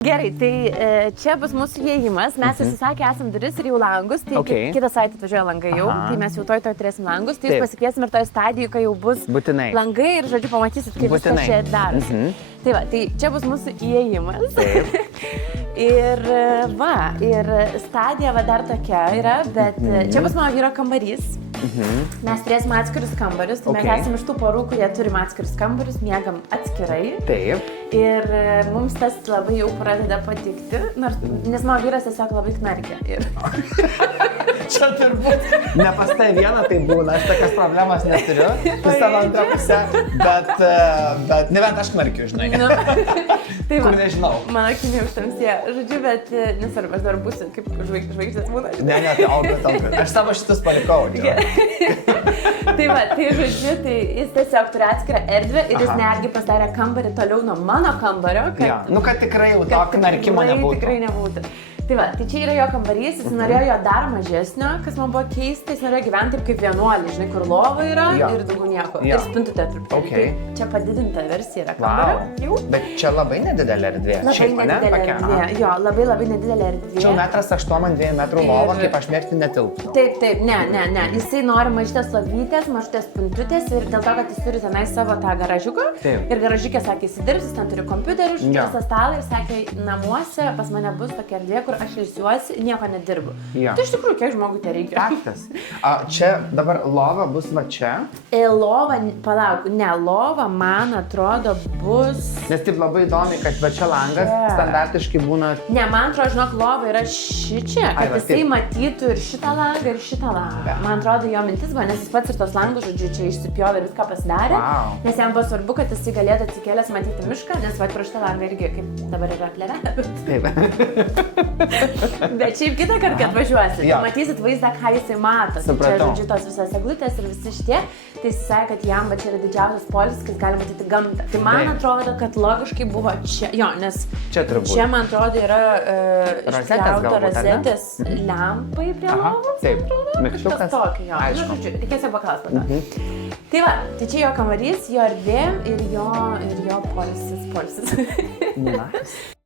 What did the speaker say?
Gerai, tai čia bus mūsų įėjimas, mes įsisakę esam duris ir jau langus, tai kitą savaitę atvažiuoja langai jau, tai mes jau toj turėsim langus, tai jūs pasikviesim ir toj stadijų, kai jau bus langai ir, žodžiu, pamatysit, kaip viskas čia darosi. Tai va, tai čia bus mūsų įėjimas. Ir va, ir stadija va dar tokia yra, bet čia bus mano vyro kambarys. Mes turėsim atskirius kambarius, tai mes esame iš tų porų, kurie turim atskirius kambarius, miegam atskirai. Taip. Ir mums tas labai jau pradeda patikti, nes mano vyras tiesiog labai knarkia. Čia turbūt ne pas tai vieną tai būna, aš tokias problemas neturiu, į savo antrą pusę, bet ne bent aš knarkiu, žinai. Kur nežinau. Mano akiniai užtamsėja, žodžiu, bet nesvarbu, aš dar būsiu kaip žvaigždės būna. Ne, tai auga. Aš savo šitus palikau. Tai va, tai žodžiu, tai jis tiesiog turi atskirą erdvę ir jis netgi pasidarė kambarį toliau nuo mano kambario. Kad tikrai jau to knarkimo nebūtų. Tikrai nebūtų. Tai va, tai čia yra jo kambarys, jis norėjo jo dar mažesnio, kas man buvo keista, jis norėjo gyventi taip kaip vienuolį, žinai, kur lova yra ir daugiau nieko. Ir spintutė truputį. Tai čia padidinta versija yra kambario. Bet čia labai nedidelė erdvė. Labai nedidelė erdvė, jo, labai nedidelė erdvė. Čia 1,8 m, 2 m lova, kaip aš mėgsti, netilptų. Taip, ne. Jisai nori mažytės lovytės, mažytės spintutės ir dėl to, kad jis turi tenai savo tą garažiuką. Ir garažiukė sakė, jis dirbs, jis ten turi kompiuterį, visą stalą ir sakė, namuose pas mane bus tokia erdvė, kur aš ilsiuosi, nieko nedirbu. Tai iš tikrųjų, kiek žmogui tai reikia? Faktas. Čia dabar lova bus va čia? Lova, palauk, ne, lova, man atrodo, bus... Nes taip labai įdomi, kad va čia langas standartiškai būna... Ne, man atrodo, žinok, lova yra šičia, kad jisai matytų ir šitą langą, ir šitą langą. Man atrodo, jo mintis buvo, nes jis pats ir tos langus, žodžiu, čia išsipjovė ir viską pasidarė. Nes jam buvo svarbu, kad jisai galėtų atsikėlęs matyti mišką, nes va pro šitą langą irgi, kaip dabar yra plėvelė. Taip. Bet šiaip kitą kartą, kai atvažiuosit, matysit vaizdą, ką jisai mato. Čia, žodžiu, tos visas eglutės ir visi šitie, tai jis sakė, kad jam va čia yra didžiausias poilsis, kad gali matyti gamtą. Tai man atrodo, kad logiškai buvo čia, jo, nes čia, man atrodo, yra išpjauta rozetės lempai prie lovos. Taip, kažkas tokio, jo. Nu, žodžiu, reikės jau paklausti po to. Tai va, tai čia jo kambarys, jo erdvė ir jo poilsis. Nice.